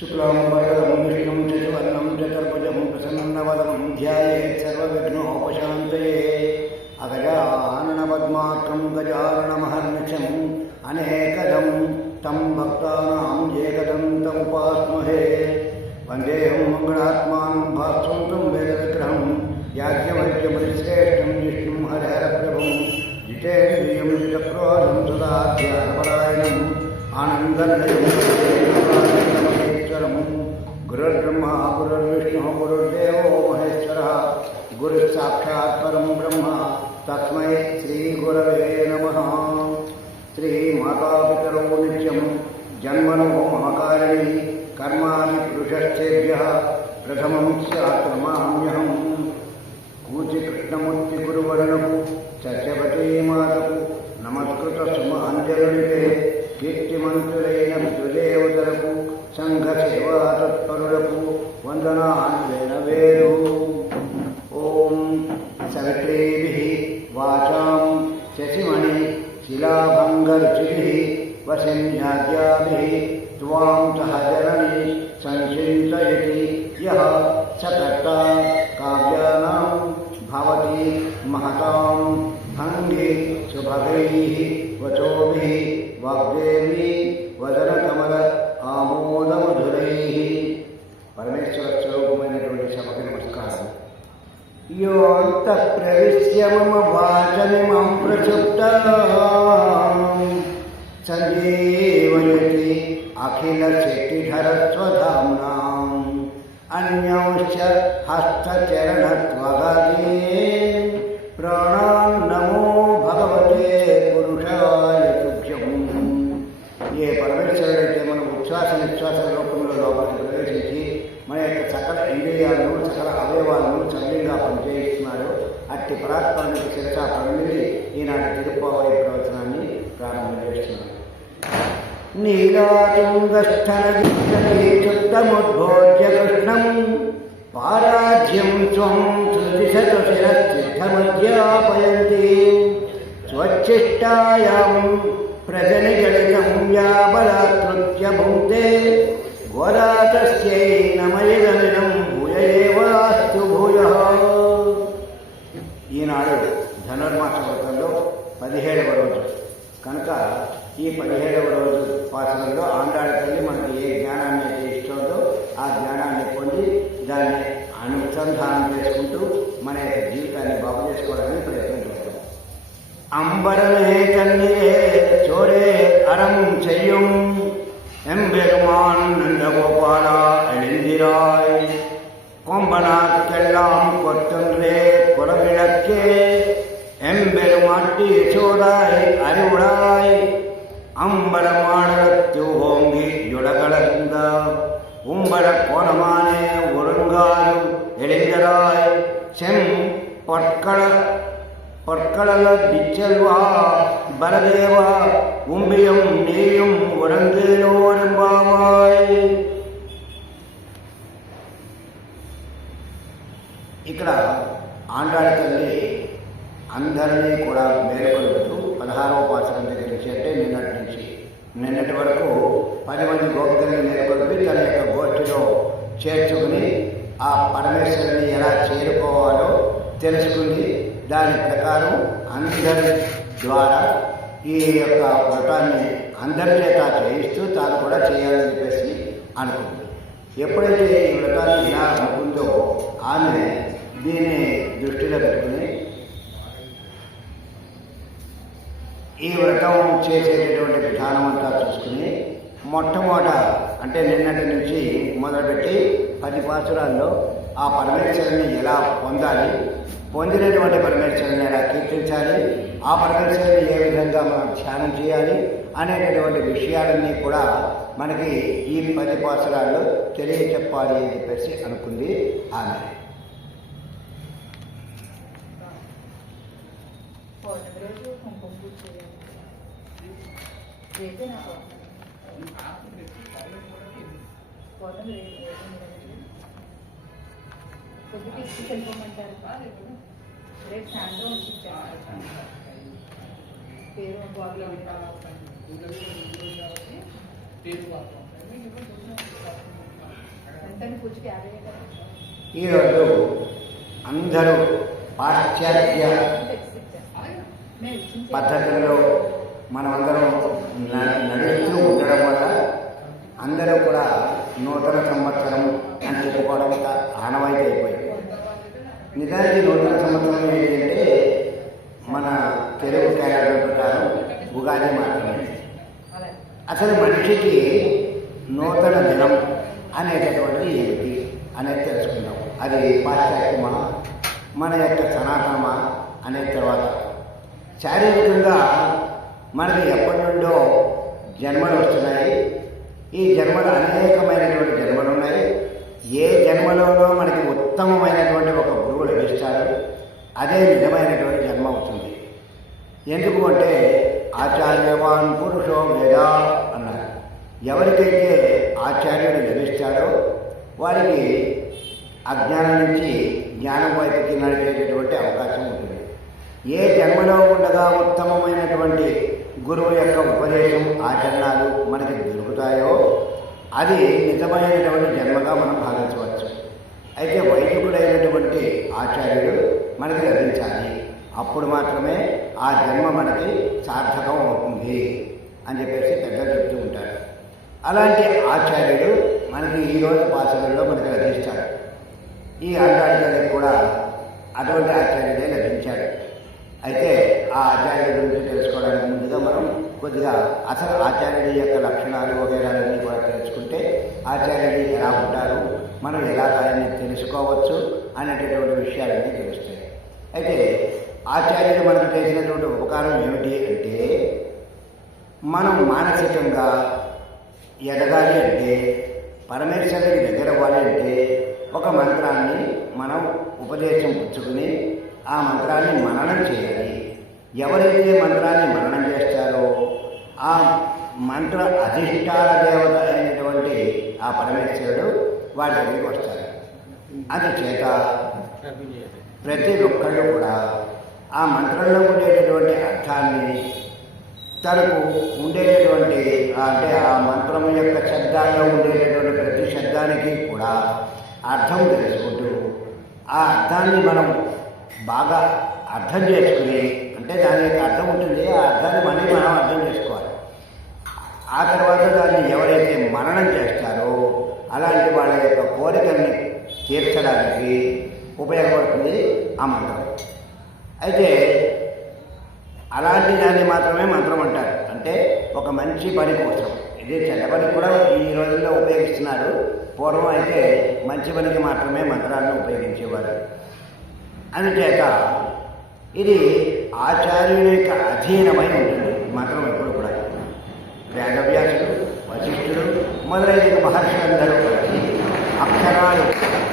शुक्लांबरधरं विष्णुं शशिवर्णं चतुर्भुजं प्रसन्नवदनं ध्यायेत् सर्वविघ्नोपशान्तये अगजाननपद्मार्कं गजाननमहर्निशम् अनेकदं तं भक्तानां एकदन्तमुपास्महे वन्देऽहं मङ्गलात्मानं भास्वन्तं वेदविग्रहं याज्ञवल्क्यमुनिश्रेष्ठं विष्णुं हरिहरप्रभुं जितेन्द्रियं जितक्रोधं सदा ध्यानपरायणम् आनन्दनिलयं गुरुर्ब्रह्मा गुरुर्विष्णुः गुरुर्देवो महेश्वरः गुरुस्साक्षात् परं ब्रह्म तस्मै श्रीगुरवे नमः। श्रीमातापितरौ नित्यं जन्मनो महाकारिणी कर्माणि पुरुषश्चेभ्यः प्रथमं स्यात्माम्यहम् कूचिकृष्णमूर्तिगुरुवर्णौ सत्यवती मातु नमस्कृतसुमाञ्जलिते కీర్తిమంతులైన పితృదేవతలకు సంఘ సేవా తత్పరులకు వందనాన్వేన వేరు. ఓం సవిత్రేభిః వాచాం శశిమణి శిలాభంగరుచిభిః వసిన్యాద్యాభిః త్వాం సహజనని సంచింతయతి యః స కర్తా కావ్యానాం భవతి మహతాం భంగి సుభగైః వచోభిః వాగ్దేవి వదనకమల ఆమోదమధురైః. పరమేశ్వర స్వరూపమైనటువంటి సభకు నమస్కారం. యోంతః ప్రవిశ్య మమ వాచమిమం ప్రచుప్తాం సంజీవయతి అఖిల శక్తిధరస్వధామ్నాం అన్యాంశ్చ హస్తచరణత్వగాదీన్ ప్రాణాన్ నమో భగవతే పురుషాయ తుభ్యం. ఏ పరమేశ్వరుడైతే మనం ఉచ్ఛ్వాస నిశ్వాస రూపంలో లోపలికి ప్రవేశించి మన యొక్క సకల ఇంద్రియాలను సకల అవయవాలను సవ్యంగా పనిచేయిస్తున్నాడు, అట్టి పరాత్పరానికి శిరసా పరమిది ఈనాటి తిరుప్పావళి ప్రవచనాన్ని ప్రారంభం చేస్తున్నాడు. నీలాతుంగస్థలముద్భోజ్య కృష్ణం పారాజ్యం స్వం శృతిశతశిరసిద్ధమధ్యాపయంతి స్వచ్ఛిష్టాయాం ప్రజనిజలితం యా బలాత్కృత్య భుంక్తే గోదాతస్యై నమయిదమిదం భూయ ఏవాస్తు భూయః. ఈనాడు ధనుర్మాస వ్రతంలో 17వ రోజు కనుక ఈ 17వ రోజు పాసనంలో ఆండాళ్ళ తల్లి మనకి ఏ జ్ఞానాన్ని అయితే ఇస్తుందో ఆ జ్ఞానాన్ని పొంది దాన్ని అనుసంధానం చేసుకుంటూ మన యొక్క జీవితాన్ని బాగు చేసుకోవడానికి ప్రయత్నం చేస్తాం. అంబరమే కన్నీరే చోరే అరం చెయ్యం எம்பெருமான் நந்தகோபாலா எழுந்திராய் கொம்பனாக்கெல்லாம் கொத்தன்றே குறவிளக்கே எம்பெருமாட்டி சோதாய் அறிவுடாய் அம்பரமாடத்து ஓங்கி யுலகளந்த உம்பர கோணமானே ஒருங்காயும் எழுந்தராய் செம் பொற்கள பிச்சல்வா பரதேவா உம்பியும் நீயும் ఉరంగేలోరంబావాయ్. ఇక్కడ ఆండాళ్ళ తల్లి అందరినీ కూడా మేలుకొలుపుతూ 16వ పాసరం దగ్గర నుంచి అంటే నిన్నటి వరకు 10 మంది గోపికల్ని మేలుకొలిపి తన యొక్క గోష్ఠిలో చేర్చుకుని ఆ పరమేశ్వరుని ఎలా చేరుకోవాలో తెలుసుకుని దాని ప్రకారం అందరి ద్వారా ఈ యొక్క వ్రతాన్ని అందరి చేత చేయిస్తూ తాను కూడా చేయాలని చెప్పేసి అనుకుంది. ఎప్పుడైతే ఈ వ్రతాన్ని ఇలా అనుకుందో ఆమె దీన్ని దృష్టిలో పెట్టుకుని ఈ వ్రతం చేసేటటువంటి విధానం అంతా చూసుకుని మొట్టమొదట అంటే నిన్నటి నుంచి మొదలుపెట్టి 10 పాసురాల్లో ఆ పరమేశ్వరుని ఎలా పొందాలి, పొందినటువంటి పరమేశ్వరుని ఎలా కీర్తించాలి, ఆ పరమేశ్వరుని ఏ విధంగా మనం ధ్యానం చేయాలి అనేటటువంటి విషయాలన్నీ కూడా మనకి ఈ 10 పాసురాల్లో తెలియచెప్పాలి అని చెప్పేసి అనుకుంది ఆమె. రేపు సాయంత్రం పేరు బాగా ఈరోజు అందరూ పాశ్చాత్య పద్ధతుల్లో మనమందరం నడుస్తూ ఉండడం వల్ల అందరూ కూడా నూతన సంవత్సరం అని చెప్పుకోవడం ఆనవాయితీ అయిపోయింది. నిజానికి నూతన సంవత్సరం ఏంటంటే మన తెలుగు క్యాలెండర్ ప్రకారం ఉగాది మాత్రమే. అసలు మనిషికి నూతన దినం అనేటటువంటిది ఏమిటి అనేది తెలుసుకుందాం. అది పాశ్చాత్యమా మన యొక్క సనాతనమా అనే తర్వాత శారీరకంగా మనకి ఎప్పటి నుండో జన్మలు వస్తున్నాయి. ఈ జన్మలు అనేకమైనటువంటి జన్మలు ఉన్నాయి. ఏ జన్మలోనో మనకి ఉత్తమమైనటువంటి ఒక గురువు లభిస్తారు. అదే నిజమైనటువంటి జన్మ అవుతుంది. ఎందుకు అంటే ఆచార్యవాన్ పురుషో వేద అన్నారు. ఎవరికైతే ఆచార్యుడు లభిస్తాడో వారికి అజ్ఞానం నుంచి జ్ఞానం వైపుకి నడిచేటటువంటి అవకాశం ఉంటుంది. ఏ జన్మలో ఉండగా ఉత్తమమైనటువంటి గురువు యొక్క ఉపదేశం ఆచరణలు మనకి దొరుకుతాయో అది నిజమైనటువంటి జన్మగా మనం భావించవచ్చు. అయితే వైదికుడైనటువంటి ఆచార్యుడు మనకి లభించాలి. అప్పుడు మాత్రమే ఆ జన్మ మనకి సార్థకం అవుతుంది అని చెప్పేసి పెద్దలు చెప్తూ ఉంటారు. అలాంటి ఆచార్యుడు మనకి ఈరోజు పాసనల్లో మనకి లభిస్తాడు. ఈ ఆచార్యుడికి కూడా అటువంటి ఆచార్యుడే లభించాడు. అయితే ఆ ఆచార్యుడి గురించి తెలుసుకోవడానికి ముందుగా మనం కొద్దిగా అసలు ఆచార్యుడి యొక్క లక్షణాలు వగైరాలన్నీ కూడా తెలుసుకుంటే ఆచార్యుడు ఎలా ఉంటారు, మనం ఎలా ఆయన్ని తెలుసుకోవచ్చు అనేటటువంటి విషయాలన్నీ తెలుస్తాయి. అయితే ఆచార్యుడు మనకు చేసినటువంటి ఉపకారం ఏమిటి అంటే మనం మానసికంగా ఎదగాలి అంటే పరమేశ్వరుడికి దగ్గర అవ్వాలి అంటే ఒక మంత్రాన్ని మనం ఉపదేశం పుచ్చుకుని ఆ మంత్రాన్ని మననం చేయాలి. ఎవరైతే మంత్రాన్ని మననం చేస్తారో ఆ మంత్ర అధిష్టాన దేవత అయినటువంటి ఆ పరమేశ్వరుడు వారి దగ్గరికి వస్తారు. అందుచేత ప్రతి ఒక్కళ్ళు కూడా ఆ మంత్రంలో ఉండేటటువంటి అర్థాన్ని తనకు ఉండేటటువంటి అంటే ఆ మంత్రం యొక్క శబ్దాల్లో ఉండేటటువంటి ప్రతి శబ్దానికి కూడా అర్థం తెలుసుకుంటూ ఆ అర్థాన్ని మనం బాగా అర్థం చేసుకుని అంటే దాని యొక్క అర్థం ఉంటుంది. ఆ అర్థాన్ని మనం అర్థం చేసుకోవాలి. ఆ తర్వాత దాన్ని ఎవరైతే మననం చేస్తారో అలాంటి వాళ్ళ యొక్క కోరికల్ని తీర్చడానికి ఉపయోగపడుతుంది ఆ మంత్రం. అయితే అలాంటి దాన్ని మాత్రమే మంత్రం అంటారు. అంటే ఒక మంచి పని కోసం. ఇది చెడ్డ పని కూడా ఈ రోజుల్లో ఉపయోగిస్తున్నారు. పూర్వం అయితే మంచి పనికి మాత్రమే మంత్రాలను ఉపయోగించేవారు. అందుచేత ఇది ఆచార్యుని యొక్క అధీనమై ఉంటుంది మంత్రం ఎప్పుడు కూడా. వేదవ్యాసుడు, వశిష్ఠుడు మొదలైన మహర్షులందరూ కలిసి అక్షరాలు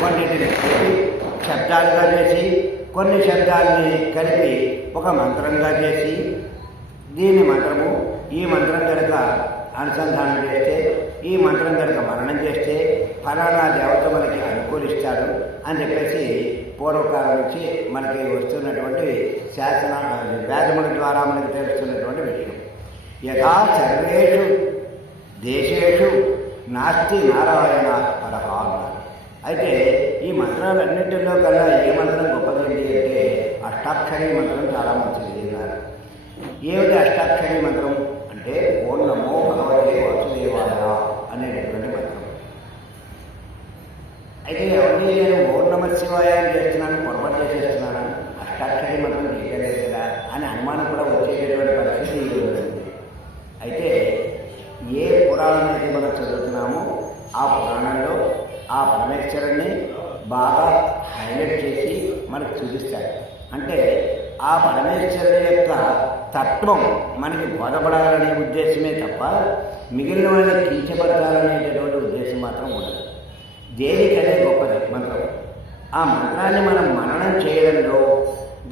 కొన్నింటిని కలిపి శబ్దాలుగా చేసి కొన్ని శబ్దాలని కలిపి ఒక మంత్రంగా చేసి దీని మంత్రము ఈ మంత్రం కనుక అనుసంధానం చేస్తే ఈ మంత్రం కనుక మననం చేస్తే ఫలానా దేవత మనకి అనుకూలిస్తాడు అని చెప్పేసి పూర్వకాలం నుంచి మనకి వస్తున్నటువంటి శాసన వేదముల ద్వారా మనకి తెలుస్తున్నటువంటి విషయం. యథా సర్వేషు దేశేషు నాస్తి నారాయణ పరహ అన్నారు. అయితే ఈ మంత్రాలన్నింటిలో కల్లా ఏ మంత్రం గొప్పదండి అంటే అష్టాక్షరీ మంత్రం చాలా మంచిది అన్నారు. ఏమిటి అష్టాక్షరీ మంత్రం అంటే ఓం నమో భగవతే వాసుదేవాయ అనేటటువంటి మంత్రం. అయితే ఎవరిని నేను ఓం నమ శివాయ అని చేస్తున్నాను, పొరపాటు చేసేస్తున్నాను, అష్టాక్షరీ మంత్రం చేయలేదు కదా అని అనుమానం కూడా వచ్చేటటువంటి పరిస్థితి ఉంటుంది. అయితే ఏ పురాణం అయితే మనం చదువుతున్నామో ఆ పురాణంలో ఆ పరమేశ్వరుణ్ణి బాగా హైలైట్ చేసి మనకు చూపిస్తాడు. అంటే ఆ పరమేశ్వరుని యొక్క తత్వం మనకి బోధపడాలనే ఉద్దేశమే తప్ప మిగిలిన వాళ్ళని కించపరచాలనేటటువంటి ఉద్దేశం మాత్రం ఉండదు. దేనికనే గొప్పది మంత్రం. ఆ మంత్రాన్ని మనం మననం చేయడంలో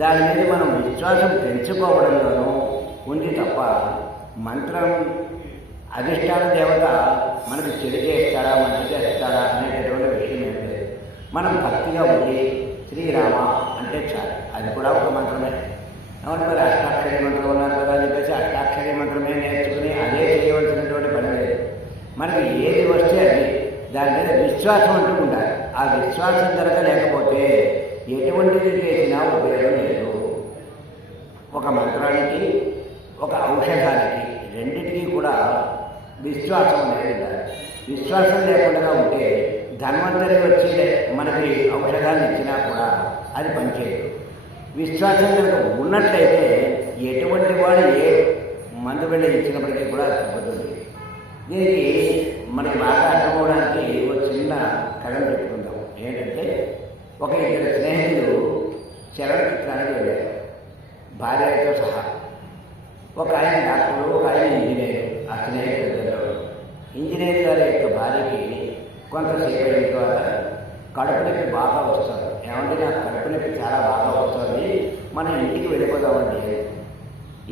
దాని మీద మనం విశ్వాసం పెంచుకోవడంలోనూ ఉంది తప్ప మంత్రం అధిష్టాన దేవత మనకు చెడు చేస్తాడా మంచి చేస్తాడా అనేటటువంటి విషయం ఏం లేదు. మనం భక్తిగా ఉండి శ్రీరామ అంటే చాలు, అది కూడా ఒక మంత్రమే. అవును, మరి అష్టాక్షరి మంత్రం ఉన్నారు కదా అని చెప్పేసి అష్టాక్షరి మంత్రమే నేర్చుకుని అదే చేయవలసినటువంటి పని లేదు. మనకి ఏది వస్తే అది దాని మీద విశ్వాసం అంటూ ఉండాలి. ఆ విశ్వాసం కనుక లేకపోతే ఎటువంటిది చేసినా ఉపయోగం లేదు. ఒక మంత్రానికి, ఒక ఔషధానికి రెండింటికి కూడా విశ్వాసం అనేది ఉండాలి. విశ్వాసం లేకుండా ఉంటే ధన్వంతరి వచ్చి మనకి ఔషధాన్ని ఇచ్చినా కూడా అది పనిచేయదు. విశ్వాసం కనుక ఉన్నట్లయితే ఎటువంటి వాడు ఏ మందు వెళ్ళి ఇచ్చినప్పటికీ కూడా తగ్గుతుంది. దీనికి మనకి బాగా అర్థమవడానికి ఒక చిన్న కథను చెప్పుకుందాం. ఏంటంటే, ఒక ఇద్దరు స్నేహితులు చలనచిత్రానికి వెళ్ళారు, భార్యతో సహా. ఒక ఆయన డాక్టరు, ఒక ఆయన ఇంజనీర్. ఆ స్నేహితులు ఇంజనీర్ గారి యొక్క భార్యకి కొంతసేపు అయిన తర్వాత కడుపు నొప్పి బాగా వస్తుంది. ఏమంటే నాకు కడుపు నొప్పి చాలా బాగా వస్తుంది, మనం ఇంటికి వెళ్ళిపోదామండి.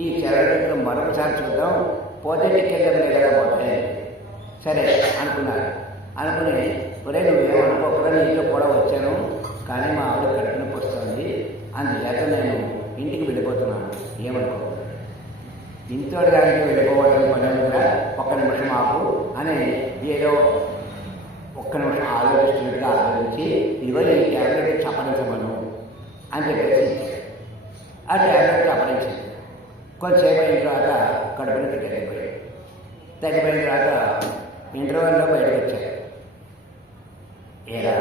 ఈ చలనచిత్రం మరొకసారి చూద్దాం, పోతే టికెట్ లేకపోతే సరే అనుకున్నారు. అనుకుని ఒరే నువ్వేమనుకోకుండా నీతో కూడా వచ్చాను, కానీ మా ఆవిడ కడుపు నొప్పి వస్తుంది, అందుచేత నేను ఇంటికి వెళ్ళిపోతున్నాను, ఏమనుకో. ఇంట్లో దానికి వెళ్ళిపోవడం పని కూడా ఒక్క నిమిషం ఆపు అని ఏదో ఒక్క నిమిషం ఆలోచిస్తున్నట్టుగా ఆలోచించి ఇదిగో ఈ ట్యాబ్లెట్ చప్పరించమను అని చెప్పేసి ఆ ట్యాబ్లెట్ చప్పరించింది. కొంతసేపు అయిన తర్వాత కడుపుని తగ్గిపోయిన తర్వాత ఇంటర్వెల్లో బయటకు వచ్చాడు. ఏరా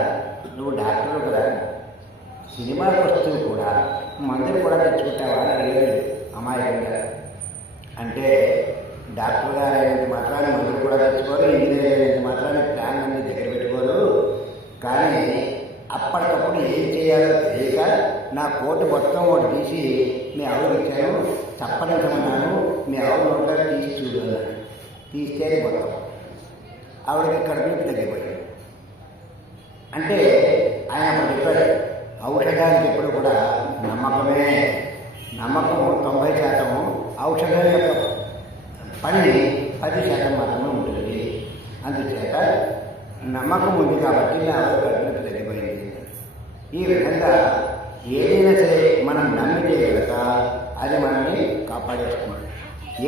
నువ్వు డాక్టర్ కదా, సినిమాకి వస్తూ కూడా మందులు కూడా తెచ్చుకుంటావా అని అడిగాడు అమాయకంగా. అంటే డాక్టర్ గారు అయినంత మాత్రాన్ని మందులు కూడా తెచ్చుకోరు, ఇంజనీర్ అయినంత మాత్రాన్ని ప్లాన్ అన్ని దగ్గర పెట్టుకోరు. కానీ అప్పటికప్పుడు ఏం చేయాలో తెలియక నా కోటు మొత్తం ఒకటి తీసి మీ ఆవిడకి ఇచ్చాను, చప్పరించమన్నాను, మీ ఆవిడ నోట్లో తీసి చూడన్నాను. తీస్తే మొత్తం ఆవిడకి కడుపుకి తగ్గిపోయింది. అంటే ఆయన చెప్పాడు, ఔషధానికి ఎప్పుడు కూడా నమ్మకమే. నమ్మకం 90%, ఔషధం యొక్క పని 10% మాత్రమే ఉంటుంది. అందుచేత నమ్మకం ఉంది కాబట్టి నా ఆవిడ కడుపుకి తగ్గిపోయింది. ఈ విధంగా ఏదైనా సరే మనం నమ్మితే కనుక అది మనల్ని కాపాడేస్తున్నాం.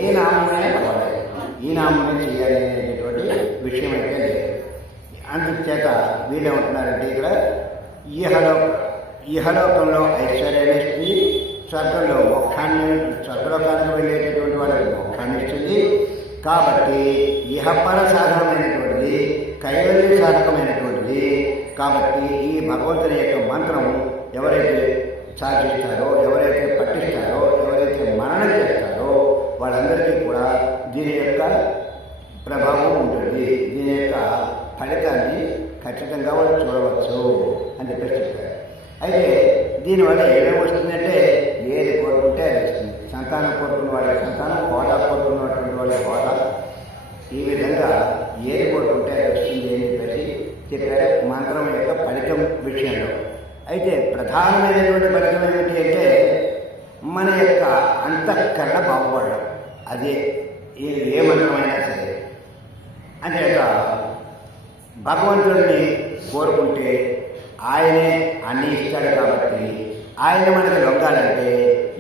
ఏ నామమైనా కాపాడాలి, ఈ నామమే చేయాలి అనేటువంటి విషయం అయితే లేదు. అందుచేత వీళ్ళేమంటున్నారంటే ఇక్కడ ఇహలోకంలో ఐశ్వర్యాన్ని ఇస్తుంది, స్వర్గంలో స్వర్గలోకానికి వెళ్ళేటటువంటి వాళ్ళకి మోక్షాన్ని ఇస్తుంది. కాబట్టి ఇహపర సాధనమైనటువంటిది, కైవల్య సాధకమైనటువంటిది. కాబట్టి ఈ భగవంతుని యొక్క మంత్రం ఎవరైతే సాధిస్తారో, ఎవరైతే పఠిస్తారో, ఎవరైతే మననం చేస్తారో వాళ్ళందరికీ కూడా దీని యొక్క ప్రభావం ఉంటుంది. దీని యొక్క ఫలితాన్ని ఖచ్చితంగా వాళ్ళు చూడవచ్చు అని చెప్పేసి చెప్పారు. అయితే దీనివల్ల ఏమేమి వస్తుందంటే, ఏది కోరుకుంటే అది వస్తుంది. సంతానం కోరుకున్న వాళ్ళకి సంతానం, హోదా కోరుకున్నటువంటి వాళ్ళకి హోదా, ఈ విధంగా ఏది కోరుకుంటే అది వస్తుంది అని చెప్పేసి చెప్పారు మంత్రం యొక్క ఫలితం విషయంలో. అయితే ప్రధానమైనటువంటి ఫలితం ఏమిటి అంటే మన యొక్క అంతఃకరణ బాగుపడడం. అదే ఏ మంత్రమైనా సరే. అంతేక భగవంతుడిని కోరుకుంటే ఆయనే అన్ని ఇస్తాడు. కాబట్టి ఆయన మనకి లొంగాలంటే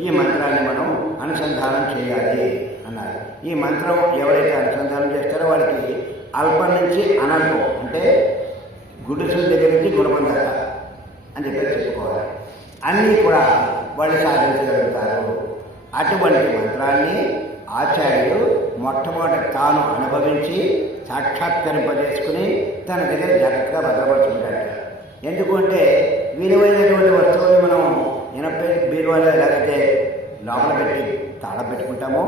ఈ మంత్రాన్ని మనం అనుసంధానం చేయాలి అన్నారు. ఈ మంత్రం ఎవరైతే అనుసంధానం చేస్తారో వాళ్ళకి అల్పం నుంచి అనల్పం, అంటే గుడిసుల దగ్గర నుంచి గుణపం దాకా అని చెప్పి చెప్పుకోవాలి. అన్నీ కూడా వాళ్ళు సాధించగలుగుతారు. అటువంటి మంత్రాన్ని ఆచార్యుడు మొట్టమొదటి తాను అనుభవించి సాక్షాత్కరింపజేసుకుని తన దగ్గర జాగ్రత్తగా భద్రపరుచుకుంటాడు. ఎందుకంటే విలువైనటువంటి వస్తువులు మనం ఇనపై బీరువాలో ఎలాగైతే లోపల పెట్టి తాళం పెట్టుకుంటామో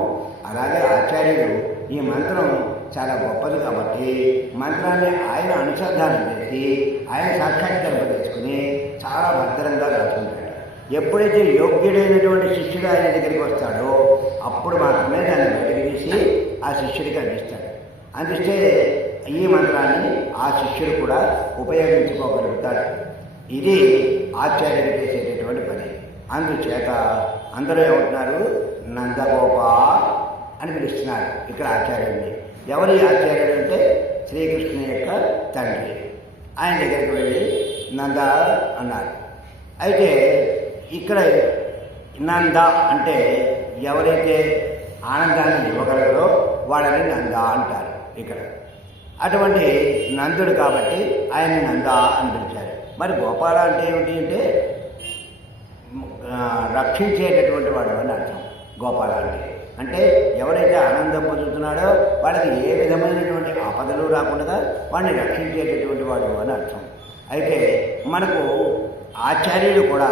అలాగే ఆచార్యుడు ఈ మంత్రం చాలా గొప్పది కాబట్టి మంత్రాన్ని ఆయన అనుసంధానం చేసి ఆయన సాక్షాత్కరింపజేసుకుని చాలా భద్రంగా రాసుకుంటాడు. ఎప్పుడైతే యోగ్యుడైనటువంటి శిష్యుడు ఆయన దగ్గరికి వస్తాడో అప్పుడు మాత్రమే దాన్ని బయటకు తీసి ఆ శిష్యుడికి అందిస్తాడు. అందిస్తే ఈ మంత్రాన్ని ఆ శిష్యుడు కూడా ఉపయోగించుకోగలుగుతాడు. ఇది ఆచార్యుడు చేసేటటువంటి పని. అందుచేత అందరూ ఏమంటున్నారు, నందగోప అని పిలుస్తున్నారు ఇక్కడ ఆచార్యుడిని. ఎవరి ఆచార్యుడు అంటే శ్రీకృష్ణ యొక్క తండ్రి. ఆయన దగ్గరికి వెళ్ళి నంద అన్నారు. అయితే ఇక్కడ నంద అంటే ఎవరైతే ఆనందాన్ని ఇవ్వగలరో వాళ్ళని నంద అంటారు ఇక్కడ. అటువంటి నందుడు కాబట్టి ఆయన నంద అని పిలిచారు. మరి గోపాల అంటే ఏమిటి అంటే రక్షించేటటువంటి వాడు అని అర్థం. గోపాల అంటే ఎవరైతే ఆనందం పొందుతున్నాడో వాళ్ళకి ఏ విధమైనటువంటి ఆపదలు రాకుండా వాడిని రక్షించేటటువంటి వాడు అని అర్థం. అయితే మనకు ఆచార్యుడు కూడా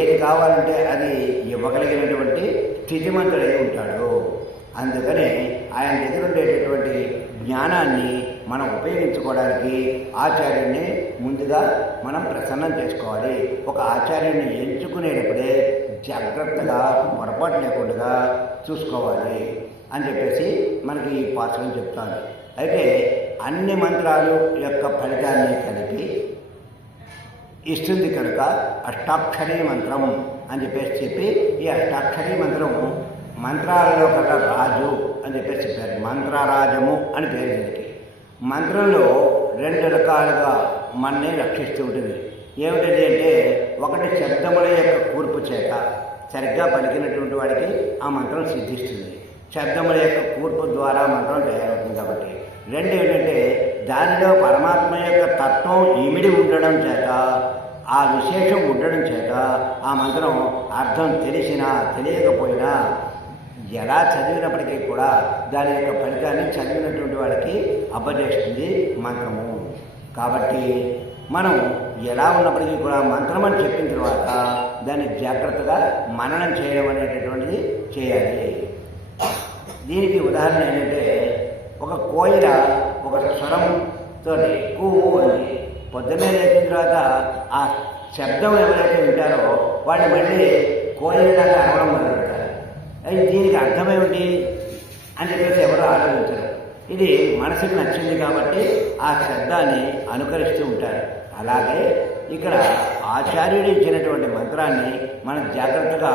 ఏది కావాలంటే అది ఇవ్వగలిగినటువంటి స్థితిమంతుడై ఉంటాడు. అందుకని ఆయన దగ్గర ఉండేటటువంటి జ్ఞానాన్ని మనం ఉపయోగించుకోవడానికి ఆచార్యుడిని ముందుగా మనం ప్రసన్నం చేసుకోవాలి. ఒక ఆచార్యుడిని ఎంచుకునేటప్పుడే జాగ్రత్తగా పొరపాటు లేకుండా చూసుకోవాలి అని చెప్పేసి మనకి ఈ పాఠం చెప్తాను. అయితే అన్ని మంత్రాలు యొక్క ఫలితాన్ని కలిపి ఇస్తుంది కనుక అష్టాక్షరీ మంత్రం అని చెప్పి ఈ అష్టాక్షరీ మంత్రం మంత్రాలలో కల్లా రాజు అని చెప్పేసి చెప్పారు. మంత్రరాజము అని పేరు దీనికి. మంత్రంలో 2 రకాలుగా మనని రక్షిస్తూ ఉంటుంది. ఏమిటది అంటే ఒకటి శబ్దముల యొక్క కూర్పు చేత సరిగ్గా పలికినటువంటి వాడికి ఆ మంత్రం సిద్ధిస్తుంది. శబ్దముల యొక్క కూర్పు ద్వారా మంత్రం తయారవుతుంది కాబట్టి. 2 ఏంటంటే దానిలో పరమాత్మ యొక్క తత్వం ఇమిడి ఉండడం చేత, ఆ విశేషం ఉండడం చేత ఆ మంత్రం అర్థం తెలిసినా తెలియకపోయినా ఎలా చదివినప్పటికీ కూడా దాని యొక్క ఫలితాన్ని చదివినటువంటి వాళ్ళకి అబ్బజేస్తుంది మంత్రము. కాబట్టి మనం ఎలా ఉన్నప్పటికీ కూడా మంత్రం అని చెప్పిన తర్వాత దాన్ని జాగ్రత్తగా మననం చేయడం అనేటటువంటిది చేయాలి. దీనికి ఉదాహరణ ఏంటంటే ఒక కోయిల ఒక స్వరంతో ఎక్కువ అని పొద్దున్నే లేచిన తర్వాత ఆ శబ్దం ఎవరైతే వింటారో వాళ్ళు మళ్ళీ కోయిలలాగా అరవడం మొదలుపెడతారు. అయితే దీనికి అర్థమేమిటి అని చెప్పేసి ఎవరు ఆలోచించరు. ఇది మనసుకు నచ్చింది కాబట్టి ఆ శబ్దాన్ని అనుకరిస్తూ ఉంటారు. అలాగే ఇక్కడ ఆచార్యుడు ఇచ్చినటువంటి మంత్రాన్ని మనం జాగ్రత్తగా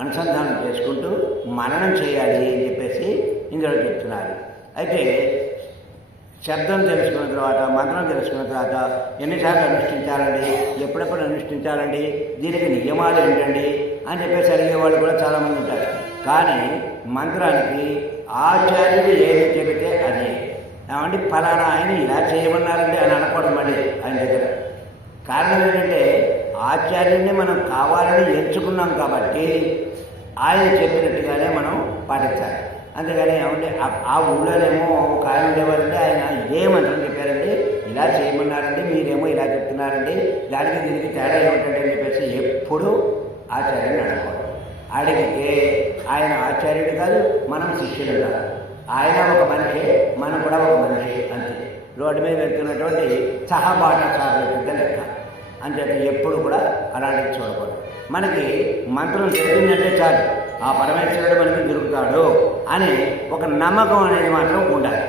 అనుసంధానం చేసుకుంటూ మననం చేయాలి అని చెప్పేసి ఇందులో చెప్తున్నారు. అయితే శబ్దం తెలుసుకున్న తర్వాత మంత్రం తెలుసుకున్న తర్వాత ఎన్నిసార్లు అనుష్ఠించాలండి, ఎప్పుడెప్పుడు అనుష్ఠించాలండి, దీనికి నియమాలు ఏంటండి అని చెప్పేసి అడిగేవాళ్ళు కూడా చాలామంది ఉంటారు. కానీ మంత్రానికి ఆచార్యుడు ఏది చెబితే అది ఏమంటే ఫలానా ఆయన ఇలా చేయమన్నారండి అని అనకూడదు మళ్ళీ ఆయన దగ్గర. కారణం ఏంటంటే ఆచార్యుడిని మనం కావాలని ఎంచుకున్నాం కాబట్టి ఆయన చెప్పినట్టుగానే మనం పాటించాలి. అంతేగాని ఏమంటే ఆ ఊళ్ళోనేమో ఒక ఆయన ఉండేవారంటే ఆయన ఇదే మంత్రం చెప్పారండి, ఇలా చేయమన్నారండి, మీరేమో ఇలా చెప్తున్నారండి, దానికి దీనికి తేడా ఏమిటంటే అని చెప్పేసి ఎప్పుడు ఆచార్యుడిని అడగకూడదు. అడిగితే ఆయన ఆచార్యుడు కాదు, మనం శిష్యుడు కాదు. ఆయన ఒక మనిషి, మనం కూడా ఒక మనిషి అంతే. రోడ్డు మీద వెళ్తున్నటువంటి సహపాఠశాల పెద్ద లెక్క అని చెప్పి ఎప్పుడు కూడా అలాంటివి చూడకూడదు. మనకి మంత్రం తెలిసిందంటే చాలు, ఆ పరమేశ్వరుడు మనకి దొరుకుతాడు అని ఒక నమ్మకం అనేది మాత్రం ఉండాలి.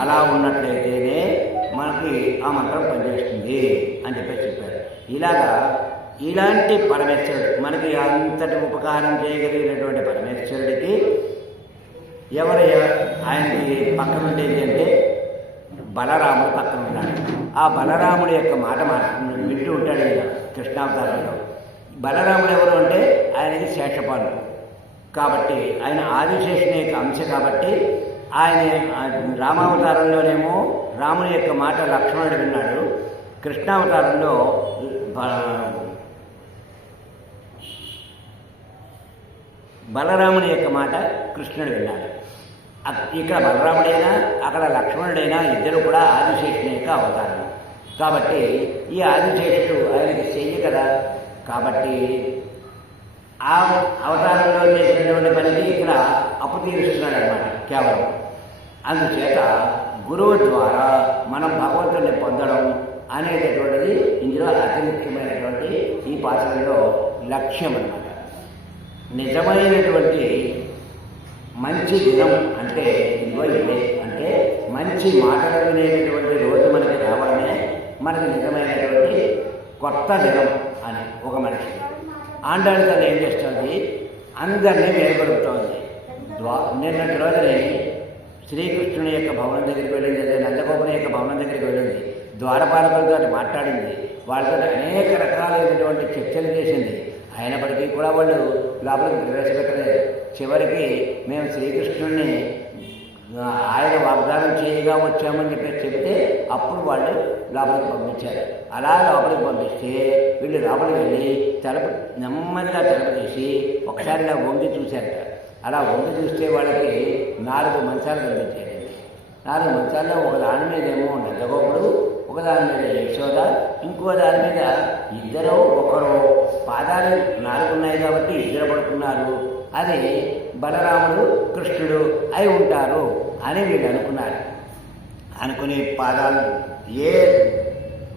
అలా ఉన్నట్లయితేనే మనకి ఆ మంత్రం పనిచేస్తుంది అని చెప్పేసి చెప్పారు. ఇలాంటి పరమేశ్వరుడు మనకి అంతటి ఉపకారం చేయగలిగినటువంటి పరమేశ్వరుడికి ఎవరు ఆయనకి పక్కన ఉండేది అంటే బలరాముడు పక్కన ఉన్నాడు. ఆ బలరాముడి యొక్క మాట వింటూ ఉంటాడు ఈయన కృష్ణావతారంలో. బలరాముడు ఎవరు అంటే ఆయనకి శేషపాలు కాబట్టి, ఆయన ఆదిశేషుని యొక్క అంశ కాబట్టి ఆయన రామావతారంలోనేమో రాముని యొక్క మాట లక్ష్మణుడు విన్నాడు, కృష్ణావతారంలో బలరాముని యొక్క మాట కృష్ణుడు విన్నాడు. ఇక్కడ బలరాముడైనా అక్కడ లక్ష్మణుడైనా ఇద్దరు కూడా ఆదిశేషుని యొక్క అవతారం కాబట్టి ఈ ఆదిశేషుడు ఆయనకి చెయ్యి కదా. కాబట్టి ఆ అవతారంలో చేసినటువంటి పనికి ఇక్కడ అప్పు తీరుస్తున్నాడు అన్నమాట కేవలం. అందుచేత గురువు ద్వారా మనం భగవంతుడిని పొందడం అనేటటువంటిది ఇందులో అతి ముఖ్యమైనటువంటి ఈ పాఠంలో లక్ష్యం అన్నమాట. నిజమైనటువంటి మంచి దినం అంటే ఇదిగో ఇదే. అంటే మంచి మాటలు వినేటటువంటి రోజు మనకి రావాలనే మనకి నిజమైనటువంటి కొత్త దినం అని ఒక మనిషి ఆండాళ్ళ తల్లి ఏం చేస్తుంది, అందరినీ మేలుకొలుపుతోంది. నిన్నటి రోజుని శ్రీకృష్ణుని యొక్క భవనం దగ్గరికి వెళ్ళింది, అదే నందగోపుని యొక్క భవనం దగ్గరికి వెళ్ళింది, ద్వారపాలకులతో మాట్లాడింది, వాళ్ళతో అనేక రకాలైనటువంటి చర్చలు చేసింది. అయినప్పటికీ కూడా వాళ్ళు లోపలికి ప్రవేశపెట్టలేదు. చివరికి మేము శ్రీకృష్ణుడిని ఆయన వాగ్దానం చేయగా వచ్చామని చెప్తే అప్పుడు వాళ్ళు లోపలికి పంపించారు. అలా లోపలికి పంపిస్తే వీళ్ళు లోపలికి వెళ్ళి నెమ్మదిగా తలుపు తీసి ఒకసారి ఇలా వంగి చూశారట. అలా వంగి చూస్తే వాళ్ళకి 4 మంచాలు కనిపించాయండి. 4 మంచాల్లో ఒక దాని మీద ఏమో నందగోపుడు, ఒక దాని మీద యశోద, ఇంకో దాని మీద ఇద్దరు ఒకరు పాదాలు 4 ఉన్నాయి కాబట్టి ఇద్దరు పడుకున్నారు. అది బలరాముడు కృష్ణుడు అయి ఉంటారు అని వీళ్ళు అనుకున్నారు. అనుకుని పాదాలు ఏ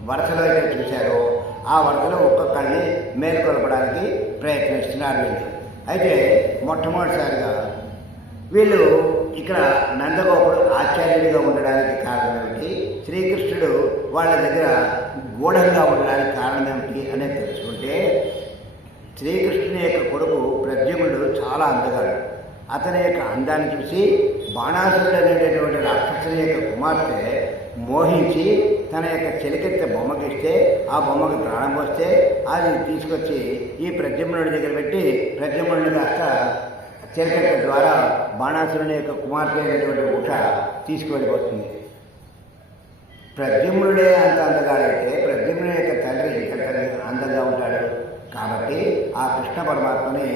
వరుసలో అయితే చూశారో ఆ వరుసలో ఒక్కొక్కరిని మేలుకొల్పడానికి ప్రయత్నిస్తున్నారు వీళ్ళు. అయితే మొట్టమొదటిసారిగా వీళ్ళు ఇక్కడ నందగోపుడు ఆచార్యుడిగా ఉండడానికి కారణం ఏమిటి, శ్రీకృష్ణుడు వాళ్ళ దగ్గర గూఢంగా ఉండడానికి కారణం ఏమిటి అనేది తెలుసుకుంటే, శ్రీకృష్ణుని యొక్క కొడుకు ప్రద్యుమ్నుడు చాలా అందగాడు. అతని యొక్క అందాన్ని చూసి బాణాసురుడు అనేటటువంటి రాక్షసుని యొక్క కుమార్తె మోహించి తన యొక్క చెలికెత్త బొమ్మకిస్తే ఆ బొమ్మకి ప్రాణం వస్తే అది తీసుకొచ్చి ఈ ప్రద్యుమ్నుడి దగ్గర పెట్టి ప్రద్యుమ్నుడిని కాస్త చెలికెత్త ద్వారా బాణాసురుని యొక్క కుమార్తె అయినటువంటి ఉష తీసుకువెళ్ళిపోతుంది. ప్రద్యుమ్నుడే అంత అందగాడైతే ప్రద్యుమ్నుడి యొక్క తండ్రి ఎంత అందంగా ఉంటాడు. కాబట్టి ఆ కృష్ణ పరమాత్మని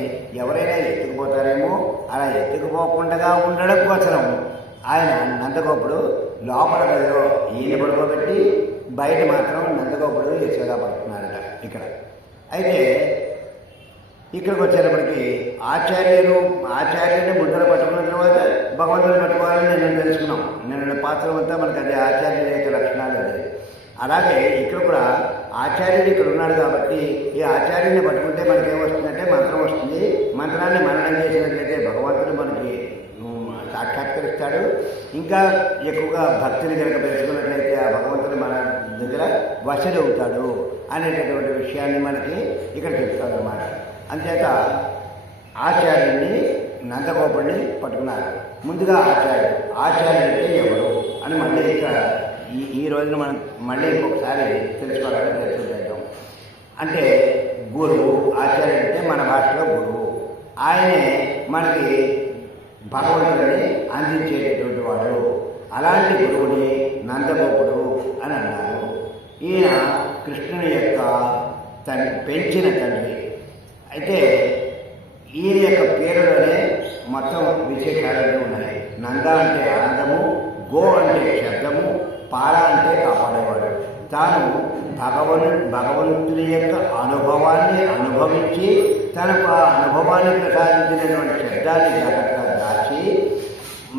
ఎవరైనా ఎత్తుకుపోతారేమో, అలా ఎత్తుకుపోకుండా ఉండడం కోసం ఆయన నందగోపుడు లోపల గదిలో ఈయన పడుకోబెట్టి బయట మాత్రం నందగోపుడు యశోదా పడుతున్నారట ఇక్కడ. అయితే ఇక్కడికి వచ్చేటప్పటికి ఆచార్యుని ముద్ర పట్టుకున్న తర్వాత భగవంతుని పట్టుకోవాలని నేను తెలుసుకున్నాం. నేను పాత్రం అంతా మనకు అదే ఆచార్యుల యొక్క లక్షణాలు అదే. అలాగే ఇక్కడ కూడా ఆచార్యుడు ఇక్కడ ఉన్నాడు కాబట్టి ఈ ఆచార్యుని పట్టుకుంటే మనకి ఏమొస్తుందంటే మంత్రం వస్తుంది. మంత్రాన్ని మననం చేసినట్లయితే భగవంతుడు మనకి సాక్షాత్కరిస్తాడు. ఇంకా ఎక్కువగా భక్తిని కనుక పెంచుకున్నట్లయితే ఆ భగవంతుడు మన దగ్గర వశుడవుతాడు అనేటటువంటి విషయాన్ని మనకి ఇక్కడ చెప్తాడు అన్నమాట. అంచేత ఆచార్యుడిని నందగోపుడిని పట్టుకున్నారు. ముందుగా ఆచార్యుడు అంటే ఎవరు అని మళ్ళీ ఇక్కడ ఈ రోజున మనం మళ్ళీ ఇంకొకసారి తెలుసుకోవాలని తెలుసుకుంటాం. అంటే గురువు, ఆచార్యుడు అంటే మన భాషలో గురువు. ఆయనే మనకి భగవంతుడిని అందించేటటువంటి వాడు. అలాంటి గురువుని నందగోపుడు అని అన్నారు. ఈయన కృష్ణుని యొక్క పెంచిన తండ్రి. అయితే ఈయన యొక్క పేరులోనే మొత్తం విశేషాలు ఉన్నాయి. నంద అంటే ఆనందము, గో అంటే శబ్దము, పాల అంటే కాపాడేవాడు. తాను భగవంతుని యొక్క అనుభవాన్ని అనుభవించి తనకు ఆ అనుభవాన్ని ప్రసాదించినటువంటి శబ్దాన్ని జాగ్రత్తగా దాచి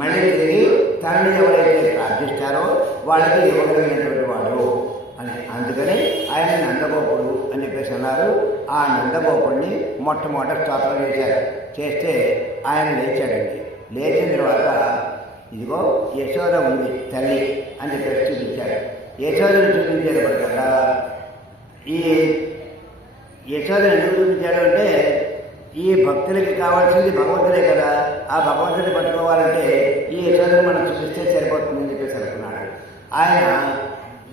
మళ్ళీ తిరిగి తనని ఎవరైతే ప్రార్థిస్తారో వాళ్ళకి ఇవ్వగలిగినటువంటి వాడు అని. అందుకని ఆయన నందగోపుడు అని చెప్పేసి అన్నారు. ఆ నందగోపుడిని మొట్టమొదట స్తోత్రం చేస్తే ఆయన లేచాడండి. లేచిన తర్వాత ఇదిగో యశోద ఉంది తల్లి అని చెప్పేసి చూపించాడు. యశోదను చూపించేటప్పటికల్లా ఈ యశోదను ఎందుకు చూపించాడు అంటే ఈ భక్తులకి కావాల్సింది భగవంతుడే కదా, ఆ భగవంతుడిని పట్టుకోవాలంటే ఈ యశోదను మనం చూపిస్తే సరిపోతుందని చెప్పేసి అనుకున్నాడు. ఆయన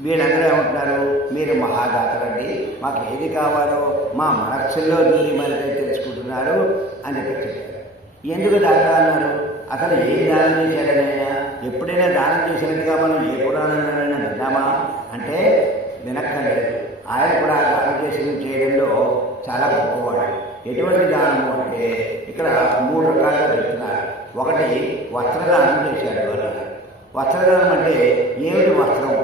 వీళ్ళందరూ ఏమంటున్నారు, మీరు మహాదాతరండి, మాకు ఏది కావాలో మా మనస్సుల్లో మీరు మనకే తెలుసుకుంటున్నారు అని చెప్పి చెప్పారు. ఎందుకు దాత అన్నారు? అసలు ఏం దానం చేశాడనైనా ఎప్పుడైనా దానం చేసినట్టుగా మనం ఏ పురాణంలోనైనా విన్నామా అంటే వినక్కర్లేదు. ఆయన కూడా దానం చేయడంలో చాలా గొప్పవాడు. ఎటువంటి దానము అంటే ఇక్కడ 3 రకాలుగా చెప్తున్నారు. ఒకటి వస్త్రదానం చేశాడు. వస్త్రదానం అంటే ఏమిటి? వస్త్రం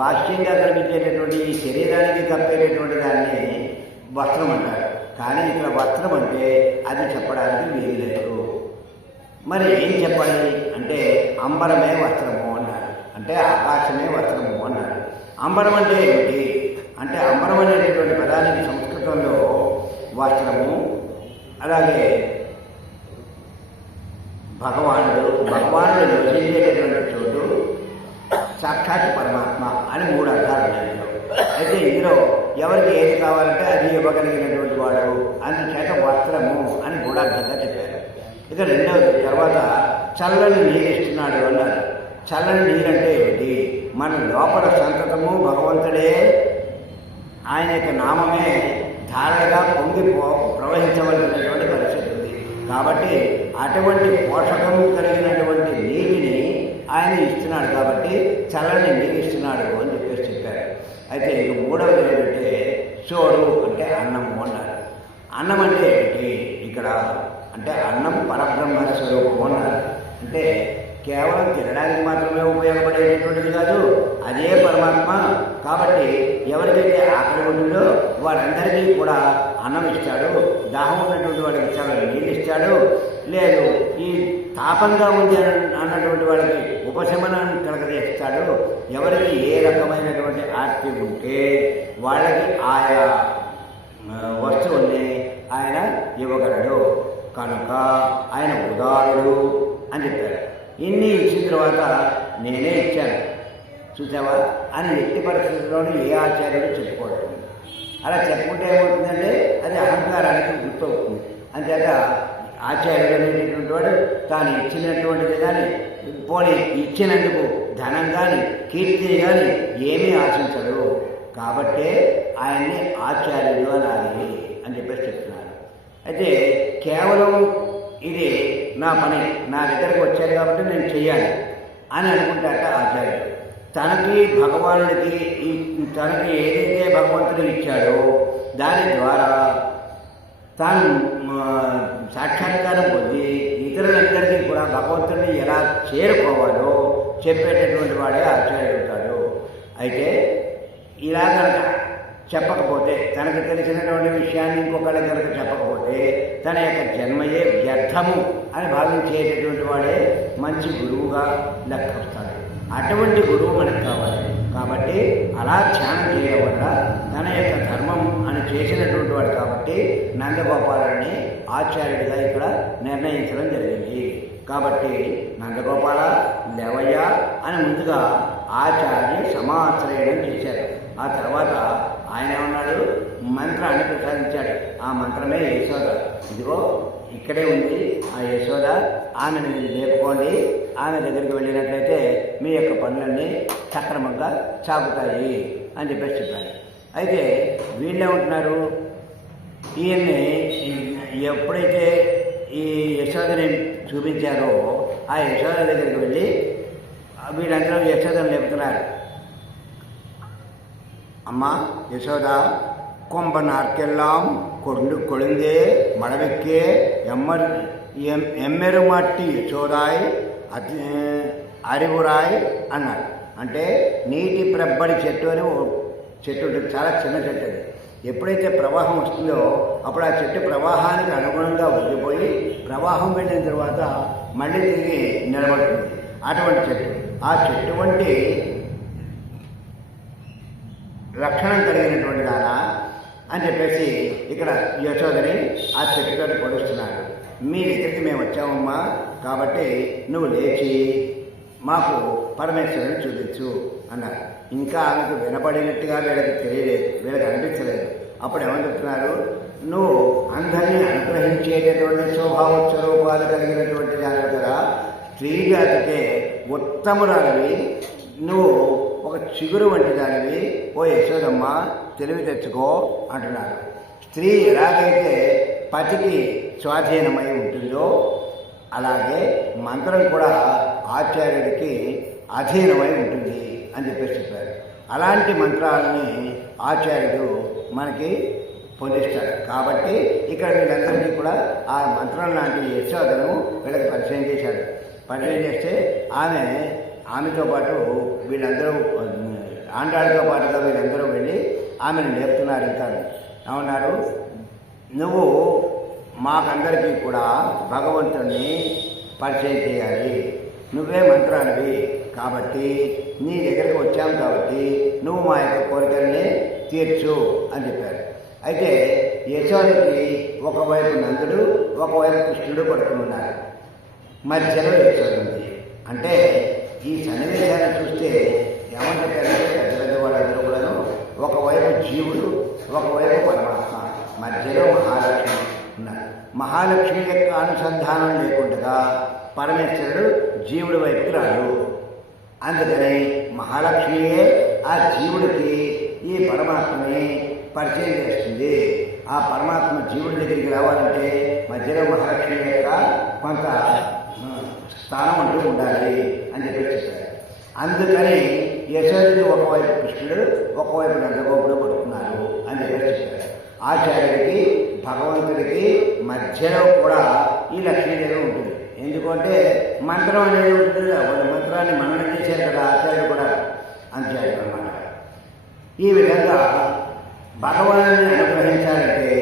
బాహ్యంగా కనిపించేటటువంటి ఈ శరీరానికి కప్పేటటువంటి దాన్ని వస్త్రం అంటారు. కానీ ఇక్కడ వస్త్రం అంటే అది చెప్పడానికి వీలు లేదు. మరి ఏం చెప్పాలి అంటే అంబరమే వస్త్రము అన్నారు. అంటే ఆకాశమే వస్త్రము అన్నారు. అంబరం అంటే ఏమిటి అంటే అంబరం అనేటటువంటి పదానికి సంస్కృతంలో వస్త్రము, అలాగే భగవానుడు నివసించేటటువంటి చోటు, సాక్షాత్ పరమాత్మ అని 3 అర్థాలు ఉన్నాయి. అయితే ఇందులో ఎవరికి ఏది కావాలంటే అది ఇవ్వగలిగినటువంటి వాడు, అందుచేత వస్త్రము అని గూఢార్థంగా చెప్పారు. ఇక రెండవది తర్వాత చల్లని నీరు ఇస్తున్నాడు అన్నారు. చల్లని నీరు అంటే ఏమిటి? మన లోపల సంతతము భగవంతుడే, ఆయన యొక్క నామమే ధారగా పొంగి ప్రవహించవలసినటువంటి పరిస్థితి ఉంది. కాబట్టి అటువంటి పోషకము కలిగినటువంటి నీటిని ఆయన ఇస్తున్నాడు కాబట్టి చల్లని నీరు ఇస్తున్నాడు అని చెప్పారు. అయితే ఇక మూడవది ఏంటంటే సోడు అంటే అన్నము అన్నారు. అన్నం అంటే ఏంటి ఇక్కడ అంటే అన్నం పరబ్రహ్మ స్వరూపం అన్నారు. అంటే కేవలం తినడానికి మాత్రమే ఉపయోగపడేటటువంటిది కాదు, అదే పరమాత్మ. కాబట్టి ఎవరికైతే ఆకలి ఉంటుందో వారందరికీ కూడా అన్నం ఇస్తాడు, దాహం ఉన్నటువంటి వాడికి చాలా నీళ్ళు ఇస్తాడు, లేదు ఈ తాపంగా ఉంది అన్నటువంటి వాడికి ఉపశమనాన్ని కలగజేస్తాడు. ఎవరికి ఏ రకమైనటువంటి ఆర్తి ఉంటే వాళ్ళకి ఆయా వస్తువుల్ని ఆయన ఇవ్వగలడు కనుక ఆయన ఉదారుడు అని చెప్పారు. ఇన్ని ఇచ్చిన తర్వాత నేనే ఇచ్చాను చూసావా అని ఎట్టి పరిస్థితుల్లోనూ ఏ ఆచార్యుడు చెప్పుకోవడం. అలా చెప్పుకుంటే ఏమవుతుందంటే అది అహంకారానికి గుర్తవుతుంది. అంతేత ఆచార్యుడు అనేటటువంటి వాడు తాను ఇచ్చినటువంటిది కానీ పోనీ ఇచ్చినందుకు ధనం కానీ కీర్తిని కానీ ఏమీ ఆశించడు. కాబట్టే ఆయన్ని ఆచార్యుడు అనాలి అని చెప్పేసి చెప్తున్నారు. అయితే కేవలం ఇది నా పని, నా దగ్గరకు వచ్చారు కాబట్టి నేను చెయ్యాలి అని అనుకుంటాట ఆచార్యుడు. తనకి భగవానుడికి తనకి ఏదైతే భగవంతుడు ఇచ్చాడో దాని ద్వారా తాను సాక్షాత్కారం పొంది ఇతరులందరికీ కూడా భగవంతుడిని ఎలా చేరుకోవాలో చెప్పేటటువంటి వాడే ఆచార్యుడు అవుతాడు. అయితే ఇలా కనుక చెప్పకపోతే, తనకు తెలిసినటువంటి విషయాన్ని ఇంకొకళ్ళకి కనుక చెప్పకపోతే తన యొక్క జన్మయే వ్యర్థము అని భావించేటటువంటి వాడే మంచి గురువుగా లెక్క వస్తాడు. అటువంటి గురువు మనకు కావాలి. కాబట్టి అలా ధ్యానం చేయడం వల్ల తన యొక్క ధర్మం అని చేసినటువంటి వాడు కాబట్టి నందగోపాలని ఆచార్యుడిగా ఇక్కడ నిర్ణయించడం జరిగింది. కాబట్టి నందగోపాల లేవయ్య అని ముందుగా ఆచార్య సమాశ్రయణం చేశారు. ఆ తర్వాత ఆయన ఏమన్నాడు, మంత్రాన్ని ప్రసాదించాడు. ఆ మంత్రమే యశోద. ఇదిగో ఇక్కడే ఉంది ఆ యశోద, ఆమెను లేపుకోండి, ఆమె దగ్గరికి వెళ్ళినట్లయితే మీ యొక్క పనులన్నీ సక్రమంగా సాగుతాయి అని చెప్పేసి చెప్పాడు. అయితే వీళ్ళేమంటున్నారు, ఈయన్ని ఎప్పుడైతే ఈ యశోదని చూపించారో ఆ యశోద దగ్గరికి వెళ్ళి వీళ్ళందరూ యశోదను లేపుతున్నారు. அம்மா யசோதா கொம்ப நாற்கெல்லாம் கொழுந்தே மடவைக்கே ఎమ్మెరుమట్టి యశోదాయ్ అరివురాయ్ అన్నాడు. అంటే నీటి ప్రబ్బడి చెట్టు అని చెట్టు ఉంటుంది, చాలా చిన్న చెట్టు అది. ఎప్పుడైతే ప్రవాహం వస్తుందో అప్పుడు ఆ చెట్టు ప్రవాహానికి అనుగుణంగా ఉండిపోయి ప్రవాహం వెళ్ళిన తర్వాత మళ్ళీ తిరిగి నిలబడుతుంది. అటువంటి చెట్టు, ఆ చెట్టు వంటి లక్షణం కలిగినటువంటి దానా అని చెప్పేసి ఇక్కడ యశోదని ఆ చెట్టుతో పొడుస్తున్నారు. మీ దగ్గరికి మేము వచ్చామమ్మా, కాబట్టి నువ్వు లేచి మాకు పరమేశ్వరుని చూపించు అన్నారు. ఇంకా ఆమెకు వినపడినట్టుగా వీళ్ళకి తెలియలేదు, వీళ్ళకి అనిపించలేదు. అప్పుడు ఏమని చెప్తున్నారు, నువ్వు అందరినీ అనుగ్రహించేటటువంటి స్వభావ స్వరూపాలు కలిగినటువంటి దాని కదా, స్త్రీ జాతికే ఉత్తమురాలివి, నువ్వు ఒక చిగురు వంటి దానివి, ఓ యశోదమ్మ తెలివి తెచ్చుకో అంటున్నారు. స్త్రీ ఎలాగైతే పతికి స్వాధీనమై ఉంటుందో అలాగే మంత్రం కూడా ఆచార్యుడికి అధీనమై ఉంటుంది అని చెప్పేసి చెప్పారు. అలాంటి మంత్రాలని ఆచార్యుడు మనకి పొందిస్తాడు. కాబట్టి ఇక్కడ వీళ్ళందరికీ కూడా ఆ మంత్రం లాంటి యశోదను వీళ్ళకి పరిచయం చేశాడు. పరిచయం చేస్తే ఆమెతో పాటు వీళ్ళందరూ ఆండాళ్ళతో పాటుగా వీళ్ళందరూ వెళ్ళి ఆమెను లేపుతున్నారు. ఇంకా ఏమన్నారు, నువ్వు మాకందరికీ కూడా భగవంతుడిని పరిచయం చేయాలి, నువ్వే మంత్రానివి, కాబట్టి నీ దగ్గరికి వచ్చాము కాబట్టి నువ్వు మా యొక్క కోరికల్ని తీర్చు అని చెప్పారు. అయితే యశోదకి ఒకవైపు నందుడు, ఒకవైపు కృష్ణుడు పడుకుని ఉన్నారు. మధ్యలో యశోద ఉంది. అంటే ఈ సన్నివేశాన్ని చూస్తే ఏమంటారంటే పెద్ద పెద్ద వాళ్ళందరూ కూడాను ఒకవైపు జీవుడు, ఒకవైపు పరమాత్మ, మధ్యలో మహాలక్ష్మి ఉన్నారు. మహాలక్ష్మి యొక్క అనుసంధానం లేకుండా పరమేశ్వరుడు జీవుడి వైపుకి రాడు. అందుకని మహాలక్ష్మియే ఆ జీవుడికి ఈ పరమాత్మని పరిచయం చేస్తుంది. ఆ పరమాత్మ జీవుడి దగ్గరికి రావాలంటే మధ్యలో మహాలక్ష్మి యొక్క కొంత స్థానం అంటూ ఉండాలి అని చెప్పారు. అందుకని యశోదకి ఒకవైపు కృష్ణుడు ఒకవైపు నందగోపుడు పడుతున్నారు అని చెప్పారు. ఆచార్యుడికి భగవంతుడికి మధ్యలో కూడా ఈ లక్ష్మీదేవి ఉంటుంది. ఎందుకంటే మంత్రం అనేది ఉంటుంది కదా, ఒక మంత్రాన్ని మననం చేశారు కదా ఆచార్యుడు కూడా, అంత్యాడు అన్నమాట. ఈ విధంగా భగవాన్ని అనుగ్రహించాలంటే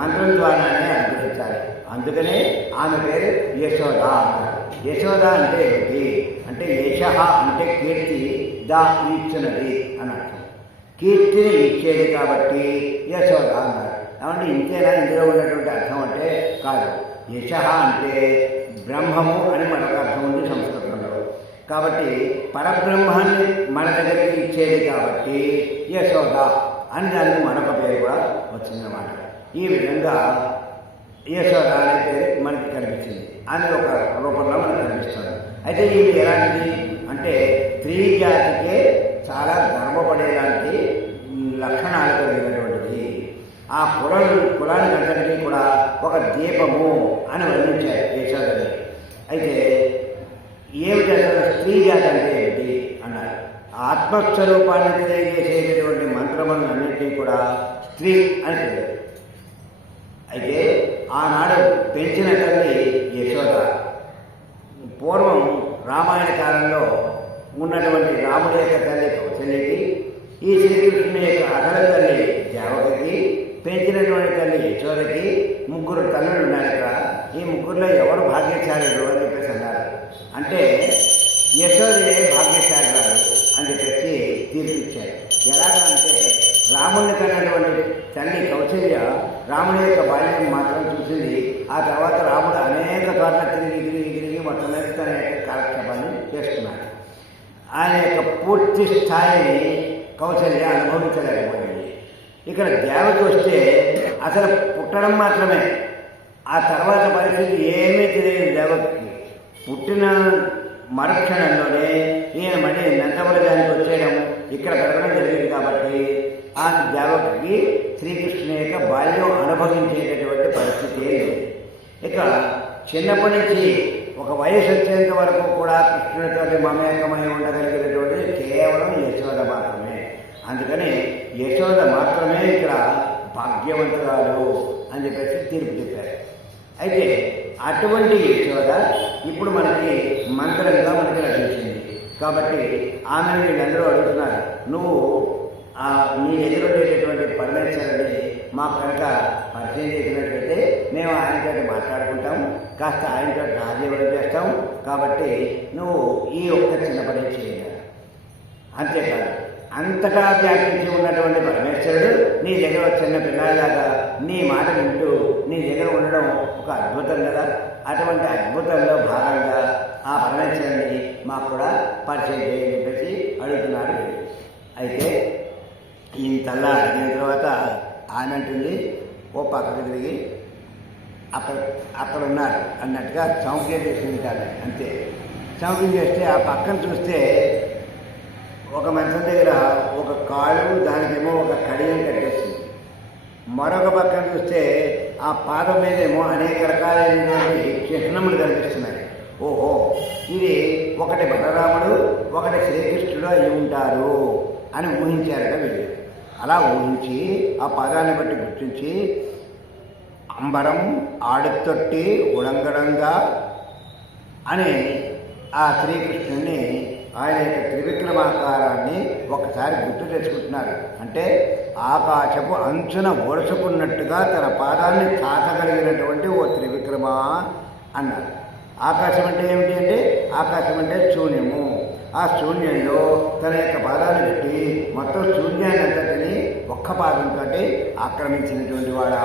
మంత్రం ద్వారానే అనుగ్రహించాలి. అందుకనే ఆమె పేరు యశోద అన్నారు. యశోద అంటే ఏమిటి అంటే యశ అంటే కీర్తి, దా ఇచ్చినది అని అర్థం. కీర్తిని ఇచ్చేది కాబట్టి యశోద అన్నారు. కాబట్టి ఇంతేనా ఇందులో ఉన్నటువంటి అర్థం అంటే కాదు. యశ అంటే బ్రహ్మము అని మరొక అర్థం ఉంది సంస్కృతంలో. కాబట్టి పరబ్రహ్మాన్ని మన దగ్గరికి ఇచ్చేది కాబట్టి యశోద అని దానికి మరొక పేరు కూడా వచ్చిందన్నమాట. ఈ విధంగా యశోద అనే పేరు మనకి కనిపించింది. అని ఒక రూపంలో మనకు కనిపిస్తుంది. అయితే ఇది ఎలాంటిది అంటే స్త్రీ జాతికే చాలా గర్వపడేలాంటి లక్షణాలు కలిగినటువంటిది. ఆ కులానికి అందరికీ కూడా ఒక దీపము అని వర్ణించారు యశోదని. అయితే ఏమిటి అసలు స్త్రీ జాతి అంటే ఏమిటి అన్నారు. ఆత్మస్వరూపాన్ని తెలియజేసేటటువంటి మంత్రములను అన్నింటినీ కూడా స్త్రీ అని పేరు. అయితే ఆనాడు పెంచిన తల్లి యశోద. పూర్వం రామాయణ కాలంలో ఉన్నటువంటి రాముడి యొక్క తల్లి కౌసల్యకి, ఈ శ్రీకృష్ణుని యొక్క అసలు తల్లి దేవకకి, పెంచినటువంటి తల్లి యశోదకి ముగ్గురు తల్లులు ఉన్నారు ఇక్కడ. ఈ ముగ్గురులో ఎవరు భాగ్యశాలుడు అని చెప్పేసి అన్నారు. అంటే యశోదే భాగ్యశాలురాలు అని చెప్పేసి తీర్పిచ్చారు. ఎలాగంటే రాముడిని కన్నటువంటి తల్లి కౌసల్య రాముడి యొక్క బాల్యం మాత్రం చూసింది. ఆ తర్వాత రాముడు అనేక చోట్ల తిరిగి మొత్తం మీద తన యొక్క కాలక్షేపాన్ని చేస్తున్నాడు. ఆయన యొక్క పూర్తి స్థాయిని కౌసల్య అనుభవించలేకపోయింది. ఇక్కడ దేవకి వస్తే అసలు పుట్టడం మాత్రమే, ఆ తర్వాత పరిస్థితి ఏమీ తెలియదు దేవకి. పుట్టిన మరుక్షణంలోనే ఈయన మళ్ళీ నందమూలగానికి వచ్చేయడం, ఇక్కడ పెరగడం జరిగింది. కాబట్టి ఆ దేవకి శ్రీకృష్ణుని యొక్క బాల్యం అనుభవించేటటువంటి పరిస్థితి లేదు. ఇక చిన్నప్పటి నుంచి ఒక వయసు వచ్చేంత వరకు కూడా కృష్ణుడితో మమేకమై ఉండగలిగినటువంటిది కేవలం యశోద మాత్రమే. అందుకని యశోద మాత్రమే ఇక్కడ భాగ్యవంతురాలు అని చెప్పేసి తీర్పు చెప్పారు. అయితే అటువంటి యశోద ఇప్పుడు మనకి మంత్రంగా మనకి లభించింది. కాబట్టి ఆమెను వీళ్ళందరూ అడుగుతున్నారు, నువ్వు నీ ఎదురుండేటటువంటి పరమేశ్వరుడిని మాకు కనుక పరిచయం చేసినట్లయితే మేము ఆయనతో మాట్లాడుకుంటాం, కాస్త ఆయనతో రాజీవనం చేస్తాం. కాబట్టి నువ్వు ఈ ఒక్క చిన్న పని చేయాలి. అంతేకాదు, అంతటా వ్యాపించి ఉన్నటువంటి పరమేశ్వరుడు నీ దగ్గర చిన్న పిల్లలాగా నీ మాట వింటూ నీ దగ్గర ఉండడం ఒక అద్భుతం కదా. అటువంటి అద్భుతంలో భాగంగా ఆ పరమేశ్వరుడిని మాకు కూడా పరిచయం చేయని చెప్పేసి అడుగుతున్నారు. అయితే ఇంతలా అడిగిన తర్వాత ఆయన అంటుంది, ఓ పక్కకు తిరిగి అక్కడ ఉన్నారు అన్నట్టుగా చౌక్యం చేసుకుంటారు. అంతే, చౌక్యం చేస్తే ఆ పక్కన చూస్తే ఒక మంచం దగ్గర ఒక కాళ్ళు, దానికేమో ఒక కడియం కట్టేస్తుంది. మరొక పక్కన చూస్తే ఆ పాదం మీదేమో అనేక రకాలైనటువంటి చిహ్నములు కనిపిస్తున్నాయి. ఓహో, ఇది ఒకటి బలరాముడు ఒకటి శ్రీకృష్ణుడు అయి ఉంటారు అని ఊహించారట వీళ్ళు. అలా ఊహించి ఆ పదాన్ని బట్టి గుర్తించి అంబరం ఆడుతొట్టి ఉడంగడంగా అని ఆ శ్రీకృష్ణుని ఆయన యొక్క త్రివిక్రమాకారాన్ని ఒకసారి గుర్తు తెచ్చుకుంటున్నారు. అంటే ఆకాశపు అంచున ఒరుసుకున్నట్టుగా తన పాదాన్ని తాకగలిగినటువంటి ఓ త్రివిక్రమ అన్నారు. ఆకాశం అంటే ఏమిటి అంటే ఆకాశం అంటే శూన్యము. ఆ శూన్యంలో తన యొక్క పాదాలు పెట్టి మొత్తం శూన్యాన్ని అంతటిని ఒక్క పాదంతో ఆక్రమించినటువంటి వాడా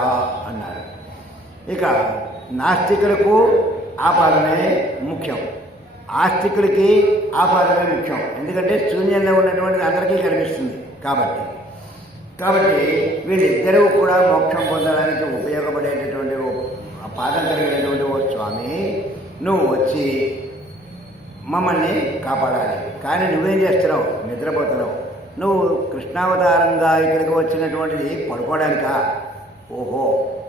అన్నారు. ఇక నాస్తికులకు ఆ పాదమే ముఖ్యం, ఆస్తికులకి ఆ పాదమే ముఖ్యం. ఎందుకంటే శూన్యంలో ఉన్నటువంటిది అందరికీ కనిపిస్తుంది. కాబట్టి వీళ్ళిద్దరూ కూడా మోక్షం పొందడానికి ఉపయోగపడేటటువంటి ఆ పాదం కలిగినటువంటి ఓ స్వామి, నువ్వు వచ్చి మమ్మల్ని కాపాడాలి. కానీ నువ్వేం చేస్తున్నావు? నిద్రపోతున్నావు. నువ్వు కృష్ణావతారంగా ఇక్కడికి వచ్చినటువంటిది పడుకోవడానికా? ఓహో,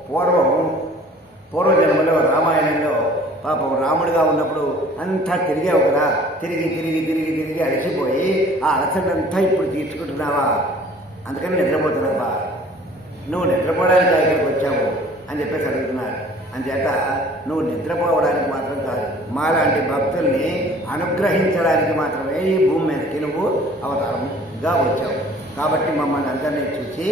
పూర్వం పూర్వజన్మలో రామాయణంలో పాపం రాముడిగా ఉన్నప్పుడు అంతా తిరిగావు కదా, తిరిగి తిరిగి తిరిగి తిరిగి అలసిపోయి ఆ అలసటంతా ఇప్పుడు తీర్చుకుంటున్నావా, అందుకని నిద్రపోతున్నావా, నువ్వు నిద్రపోవడానికి ఇక్కడికి వచ్చావు అని చెప్పేసి అడుగుతున్నారు. అంచేత నువ్వు నిద్రపోవడానికి మాత్రం కాదు, మాలాంటి భక్తుల్ని అనుగ్రహించడానికి మాత్రమే ఈ భూమి మీదకి నువ్వు అవతారంగా వచ్చావు. కాబట్టి మమ్మల్ని అందరినీ చూసి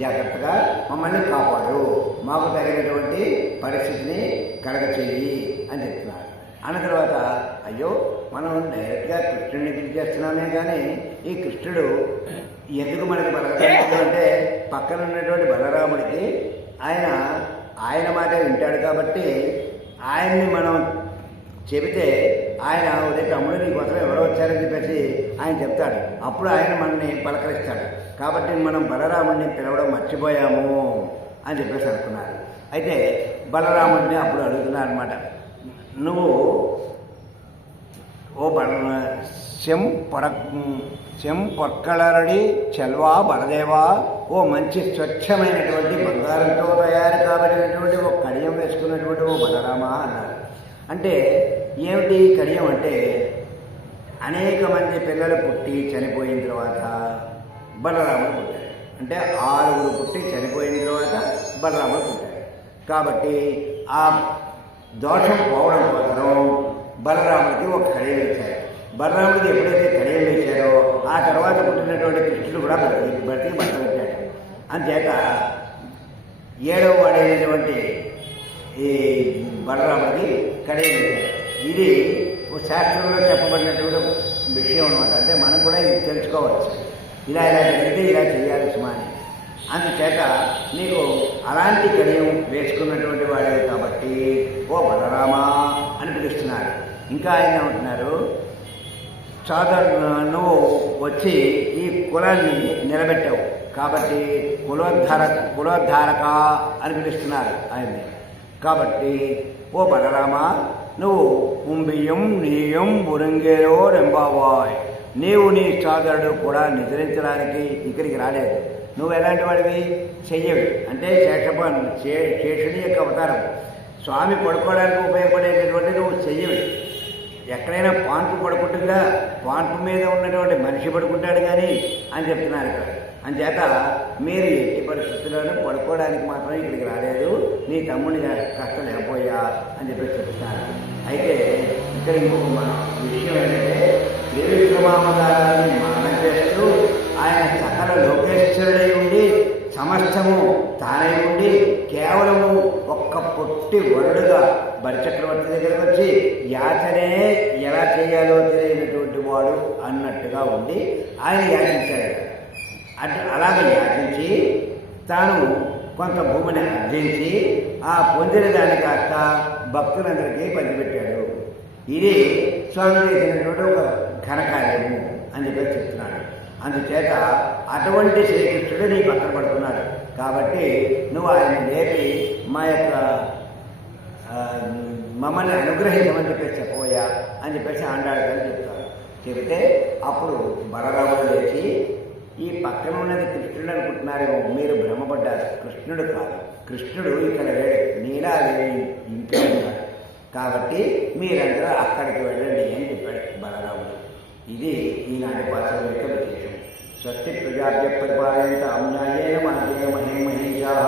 జాగ్రత్తగా మమ్మల్ని కాపాడు, మాకు తగినటువంటి పరిస్థితిని కలగచేయి అని చెప్తున్నారు. అన్న తర్వాత అయ్యో మనం డైరెక్ట్గా కృష్ణుడిని పిలిచేస్తున్నామే కానీ ఈ కృష్ణుడు ఎందుకు మనకి బలగదు అంటే పక్కన ఉన్నటువంటి బలరాముడికి ఆయన మాట వింటాడు కాబట్టి ఆయన్ని మనం చెబితే ఆయన ఉదయం తమ్ముడు నీకోసం ఎవరో వచ్చారని చెప్పేసి ఆయన చెప్తాడు. అప్పుడు ఆయన మనల్ని పలకరిస్తాడు. కాబట్టి మనం బలరాముడిని పిలవడం మర్చిపోయాము అని చెప్పేసి అనుకున్నారు. అయితే బలరాముడిని అప్పుడు అడుగుతున్నారు అనమాట, నువ్వు ఓ పొక్కలరడి చెల్వా బలదేవా, ఓ మంచి స్వచ్ఛమైనటువంటి బంగారంతో తయారు కాబడినటువంటి ఒక కడియం వేసుకున్నటువంటి ఓ బలరామ అన్నారు. అంటే ఏమిటి కడియం అంటే అనేక మంది పిల్లలు పుట్టి చనిపోయిన తర్వాత బలరాముడు పుట్టాడు. అంటే 6 పుట్టి చనిపోయిన తర్వాత బలరాముడు పుట్టాడు. కాబట్టి ఆ దోషం పోవడం కోసం బలరాముడికి ఒక కడియం వేశారు. బలరాముడికి ఎప్పుడైతే కడియం వేశారో ఆ తర్వాత పుట్టినటువంటి కృష్ణుడు కూడా బతికి బతకబెట్టాడు. అంచేత 7వ వాడైనటువంటి ఈ బలరాముడికి కడియం వేశారు. ఇది శాస్త్రంలో చెప్పబడినటువంటి విషయం అనమాట. అంటే మనం కూడా ఇది తెలుసుకోవచ్చు, ఇలా జరిగితే ఇలా చేయాలి సుమాని. అందుచేత నీకు అలాంటి కడియం వేసుకున్నటువంటి వాడే కాబట్టి ఓ బలరామా అని పిలుస్తున్నారు. ఇంకా ఆయన ఏమంటున్నారు, నువ్వు వచ్చి ఈ కులాన్ని నిలబెట్టావు కాబట్టి కులోద్ధారక అని పిలుస్తున్నారు ఆయన్ని. కాబట్టి ఓ బలరామా, నువ్వు ఉంబియం నీయం బురంగేరో రెంబావాయ్, నీవు నీ సోదరుడు కూడా నిద్రించడానికి ఇక్కడికి రాలేదు. నువ్వు ఎలాంటి వాడివి, చెయ్యవి అంటే శేషుడి యొక్క అవతారం. స్వామి పడుకోవడానికి ఉపయోగపడేటటువంటి నువ్వు చెయ్యవి. ఎక్కడైనా పాన్పు పడుకుంటుందా, పాన్పు మీద ఉన్నటువంటి మనిషి పడుకుంటాడు కానీ అని చెప్తున్నారు ఇక్కడ. అంచేత మీరు ఎట్టి పరిస్థితుల్లోనూ పడుకోవడానికి మాత్రం ఇక్కడికి రాలేదు, నీ తమ్ముడిని కష్ట లేకపోయా అని చెప్పేసి చెప్తున్నారు. అయితే ఇక్కడ ఇంకొక విషయం ఏంటంటే త్రివిక్రమావతారాన్ని మననం చేస్తూ ఆయన సకల లోకేశ్వరుడై ఉండి సమస్తము తానై ఉండి కేవలము ఒక్క పొట్టి వరుడుగా బలిచక్రవర్తి దగ్గరకు వచ్చి యాచనే ఎలా చేయాలో తెలియనటువంటి వాడు అన్నట్టుగా ఉండి ఆయన యాచించాడు. అలాగే యాచించి తాను కొంత భూమిని అర్జించి ఆ పొందిన దాని కాస్త భక్తులందరికీ పంచిపెట్టాడు. ఇది స్వామి చేసినటువంటి ఒక ఘనకార్యము అని చెప్పి చెప్తున్నాడు. అందుచేత అటువంటి శ్రీకృష్ణుడు నీ పక్కన పడుతున్నాడు కాబట్టి నువ్వు ఆయన లేపి మమ్మల్ని అనుగ్రహించమని చెప్పేసి చెప్పబోయా అని చెప్పేసి ఆండాడని చెప్తారు. చెబితే అప్పుడు బలరాముడు లేచి, ఈ పక్కన ఉన్నది కృష్ణుడు అనుకుంటున్నారేమో, మీరు భ్రమపడ్డారు, కృష్ణుడు కాదు, కృష్ణుడు ఇక్కడ లేడు, నీలాదేవి ఇంట్లో ఉన్నాడు, కాబట్టి మీరందరూ అక్కడికి వెళ్ళండి అని చెప్పాడు బలరాముడు. ఇది ఈనాటి పాత్ర యొక్క విశేషం. స్వస్తి ప్రజాభ్య పరిపాలయంత అన్యాయేన మార్గేణ మహేమహేషాః